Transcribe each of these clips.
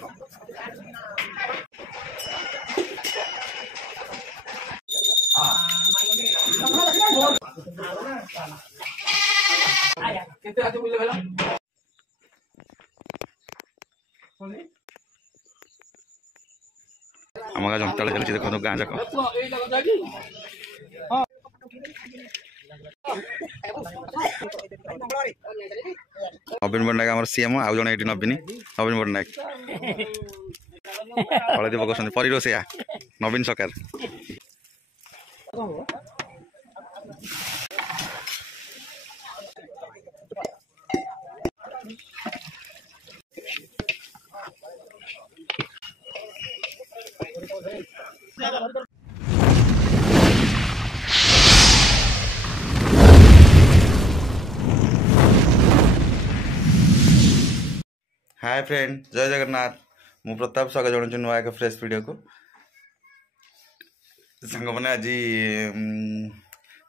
आम गाँ जंताड़ चलती देखो गाँ जाक नवीन पट्टनायक आम सीएम आउ जन ये नवीन नवीन पट्टनायक हलदी पकाउछन् परी रोषिया नवीन सरकार हाय फ्रेंड जय जगन्नाथ मु प्रताप स्वागत जनाऊँ नुआ एक फ्रेश वीडियो को सांग मैंने आज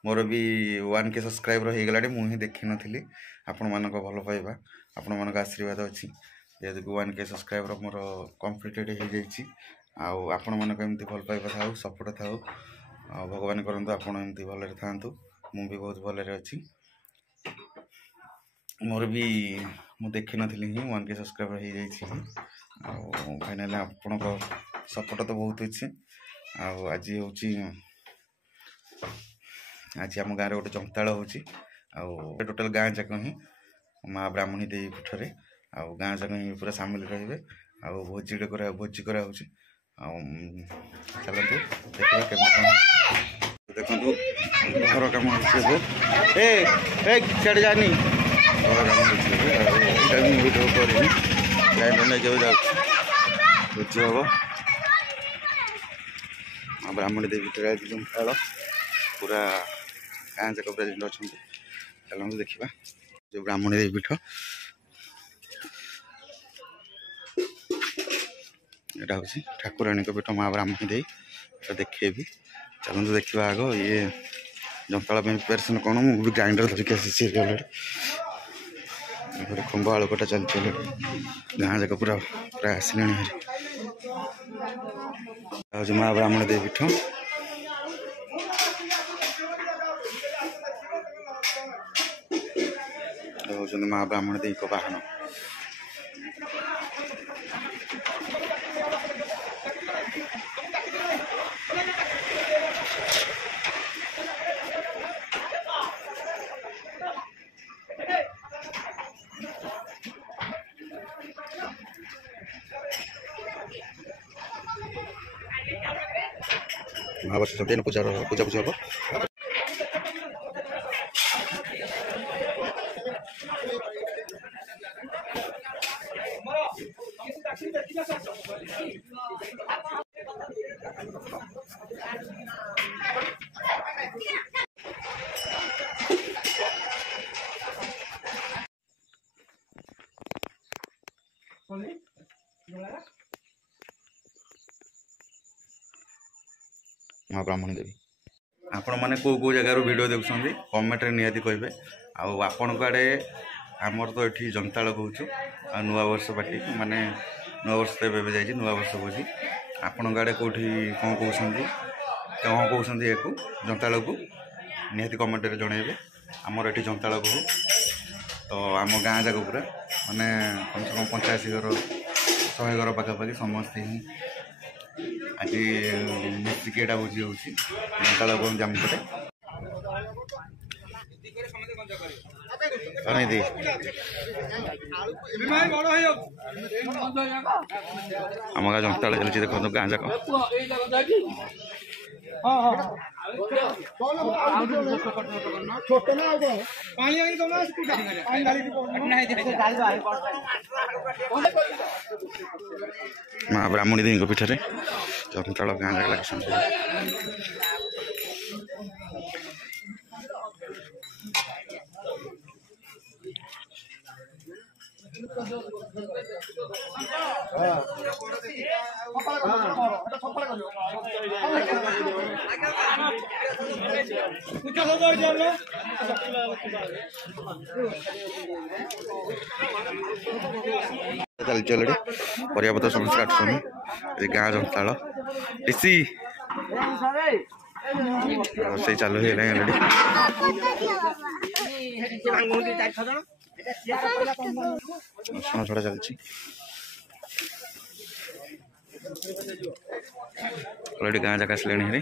मोर भी 1K सब्सक्राइबर हो गला मुझे देखी नी आपण मान भल पाइबा आपण मान आशीर्वाद अच्छी जेहेतु 1K सब्सक्राइबर मोर कम्प्लीटेड हो जाइए आपण मान एमती भल पाइबा था सपोर्ट था भगवान करंतु आपण एमती भलरे था मु भी बहुत भलरे अच्छी मोर भी मु देखी नी ही 1K सब्सक्राइबर हो जाइए फाइनाली आपण सपोर्ट तो बहुत अच्छे आज हूँ आज आम गाँव गोटे जंताड़ हो टोटाल गाँ जाक ही माँ ब्राह्मणी देवी पीठरे गाँ जाक ही पूरा सामिल रे भोजी भोजी करा चलते देखा देखो घर कम सियाड़े जानी घर कम वीडियो कर भोजी हम ब्राह्मणी देवी जंताड़ पूरा गाँ जाक प्रेजेंट अच्छा चलते देखा जो ब्राह्मणी देवी पीठ यहाँ हूँ ठाकुराणी पीठ माँ ब्राह्मणी देवी देखेबी चलते देखा आग ये जंताड़ प्रिपेरेसन कौन मुझे ग्राइंडर धरिक आसी खंब आलू कटा चलती गाँ जाक पूरा प्राय आसले हूँ माँ ब्राह्मणी देवी पीठ हूँ माँ ब्राह्मणी देवी बाहन महावर्ष पूजा पूजा पूजा हम माँ ब्राह्मणी देवी आपण मैंने कौ जगार वीडियो देखुं कमेंट रे निहाती कहे आपण को आड़े आमर तो ये जंताड़ कहूँ आ नुआ वर्ष पार्टी माने नुआ वर्ष तो ए जाइए नुआ वर्ष भोजी आपण आड़े कौटी कौन कहते या जंताड़ को निहाती कमेंट रे जनइबे आमर ये जंताड़ कहू तो आम गाँ जाक पूरा माने कम से कम 85 घर 100 घर पाखापाखि समस्ते ही आज मिसिकेटा भोजी हूँ जंताड़ को जामपटे आम गाँ जंताड़ चलती देखो गाँ जाक माँ ब्राह्मणी देवी पीठरे जंताड़ गाँ जाक लगे चलती अलरेडी परिया पत्र समस्त काटुन गाँ जंताल ऋषि रोसे चालू है अलरेडी रसुण छड़ा चलती अलरेडी गाँ जाक आसले हेरी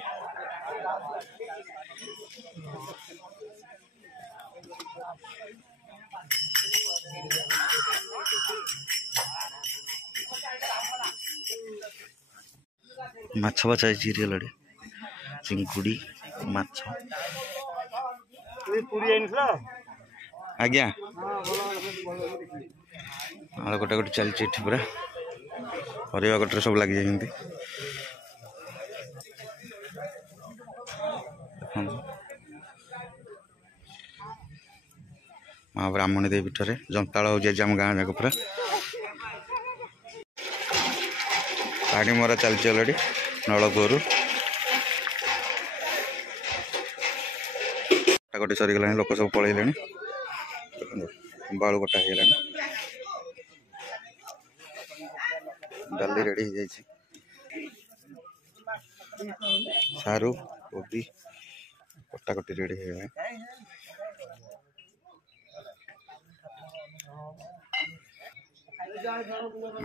माछ बचा अलरेडी चिंकुड़ी माछ आज्ञा आड़ गोटे गोटे चलती पूरा परिवा गोटे सब लग जाए माँ ब्राह्मणी देवी पीठ जंताल हो आम गाँ जाक पूरा पानी मरा चलती अलरेडी नलकूर गोटे सरीगला लोक सब पलैले बालू कटा हो डाली रेडी हो जाए सारू कोबी कटाकटी रेडी हो गए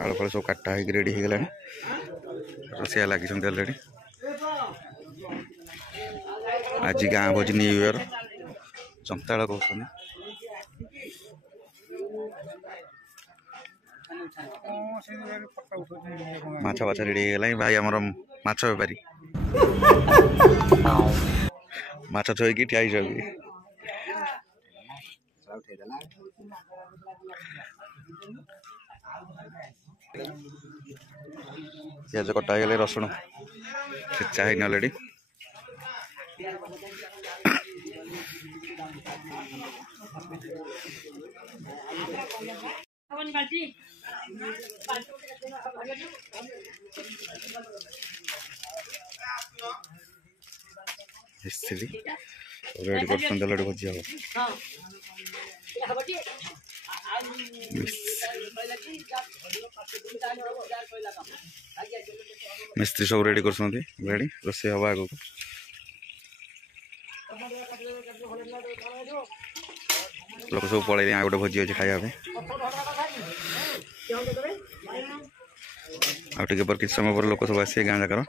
आलू फल सब काटा हो रेडी हो गला रोसिया लगी अलरेडी आज गाँ भोज न्यू इयर जंताड़ कहते माछ बाछ रेडी हो भाई आमर माछ बेपारी माछ थोइकी ठिया पियाज कटा गले रसुण छेचा है अलरेडी रेडी कर भोजी हम मिस्त्री सब रेडी कर रेडी रोसे हम आग लोक सब पलैले आ गोटे भोजी अच्छे खाया आगे पर किसी समय पर लोक सब आस गाँ जाकर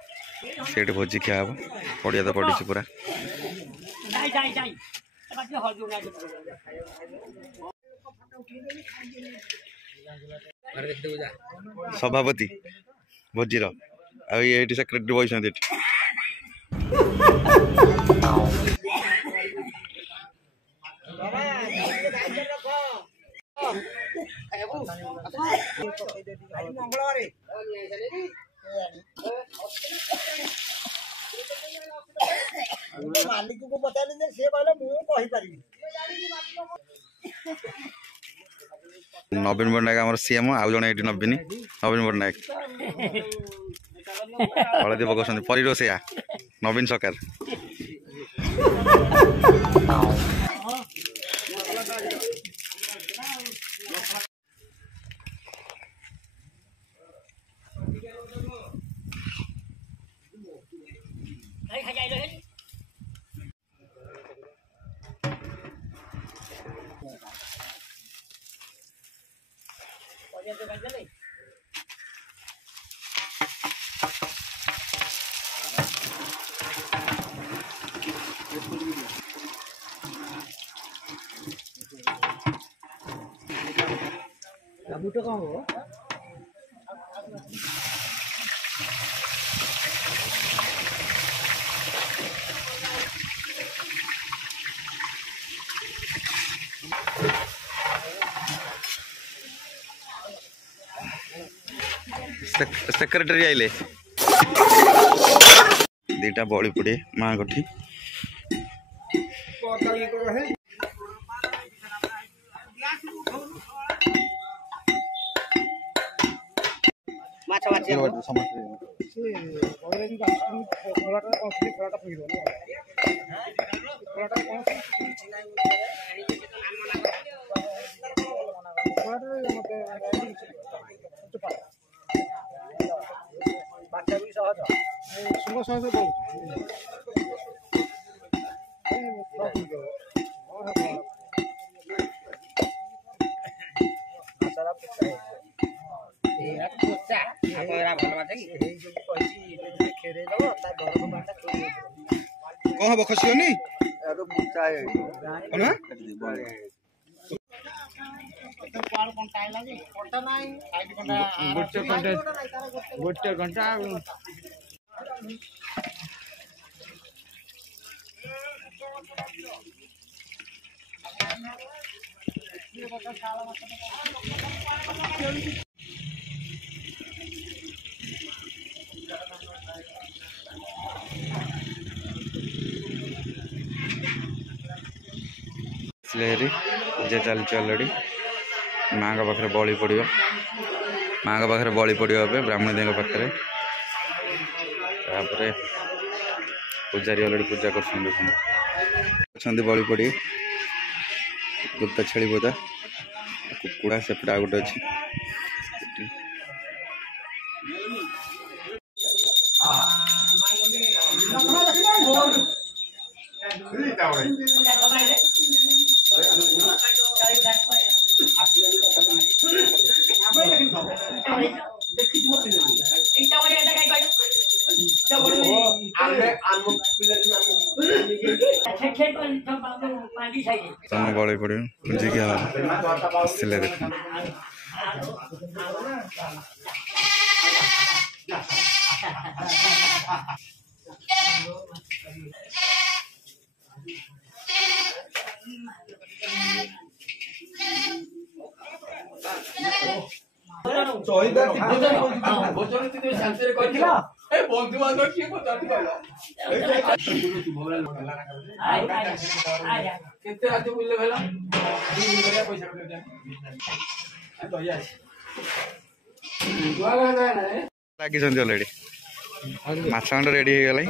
से भोजी खिया हम पड़िया तो पड़ी पूरा सभापति भोजीर आई सेक्रेटरी बस मालिक को पचारे से कही नवीन पट्टनायक आम सीएम आउ जड़े ये नवीन पट्टनायक हलदी पकाउछन् परी रोसैया नवीन सरकार बूट कौन हो सेक्रेटरी आइले दीटा बड़ी पड़े माँ गठी कौन हब खसियोनी गोटे घंटा पूजा चलती अलरेडी माँ का पाखे बलि पड़ो माँ का पाखे बलि पड़ो ए ब्राह्मण देव पाखे पूजारी अलरेडी पूजा कर बलि पड़ी गोटा छेली बोदा कुकुड़ा सेपटे आ गोटे अच्छी तम बड़े पड़ो पूजी क्या आसले देख बंधु बांधव किए केते रात बुलले भेला पैसा लगी अलरेडी माछ खंड रेडी हो गला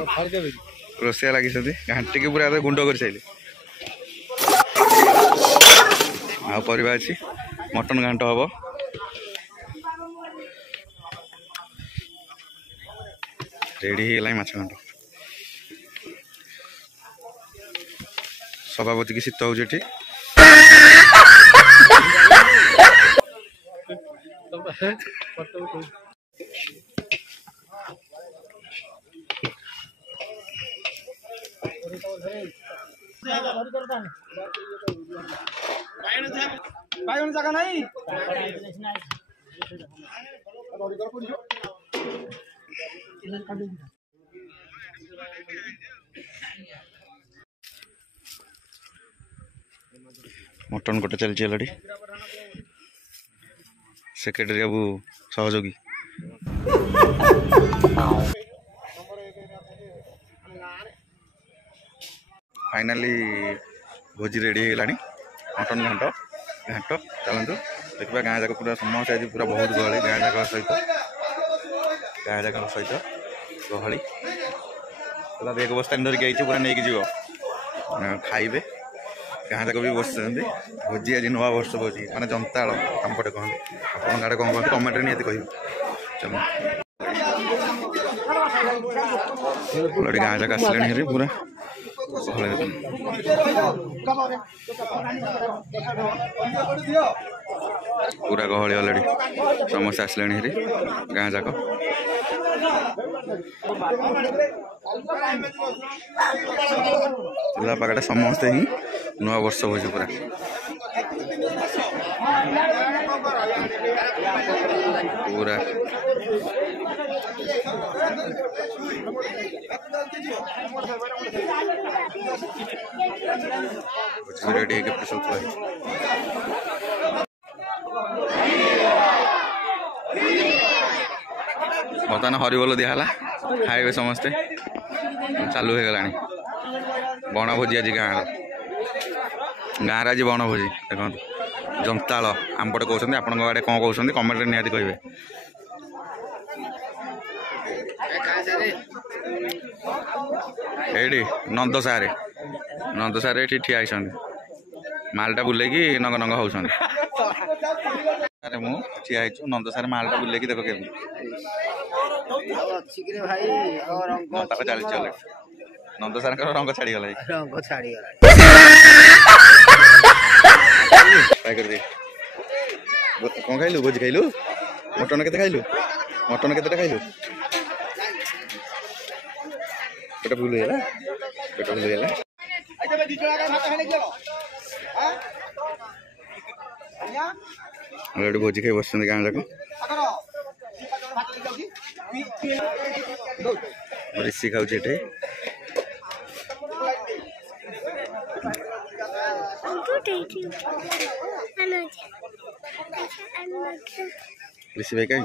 रोसैया लगी घाटी की पूरा गुंड कर सारे आवा अच्छी मटन घाट हम रेडी हो गला माछ घाट सभापति की शीत होती जगह नहीं मटन गोटे चलती अलरेडी सेक्रेटरी बाबू सहयोगी फाइनाली भोजी रेडी हो गलानी मटन घाट घाट चलतु देखा गाँ जाक पूरा समस्त आज पूरा बहुत गहली गाँ जाक सहित गहली पूरा बेग बस्ता धरिक आई पूरा नहीं जीव खाइबे गाँ जाक भी बस भोजी आज नुआ वर्ष भोजी मैंने जंताड़ आमपटे कहते आप आड़े कौन कहते कमेंट निहती कह चलो अलरेडी गाँ जाक आसले पूरा पूरा गहली अलरेडी समस्त आसले गाँ जाक चूल्हा पाखटा समस्ते ही नुआ वर्ष भोजी पूरा पूरा रेडी बर्तमान हरिबोल दिहला खाइबे समस्ते चालू हो गला बण भोजी आज गाँव आज बण भोजी देखो जंताल आमपटे कहते आपण आड़े कौन कहते कमेंट निहाती कहे ये नंदसारे ये ठिया मालटा बुले नंग नंग हो अरे मु ठिया है नंद सारे मालटा बुले की देखो केमी अच्छी कि भाई और नंदा को 40 चले नंद सार रंग छाड़ी गला रंग छाड़ी गला ट्राई कर दे कौन खाइलु भोज खाइलु मटन केते खाइलु मटन केते खाइलु पेट फुल होला पेट फुल होला आई तबे दिजो आगा भात खाने गेलो हां आया अलरेडी भोज खाइ बसछन गां जाक अगर भात जाउची ऋषि खाऊ एटे ऋषि भाई कहीं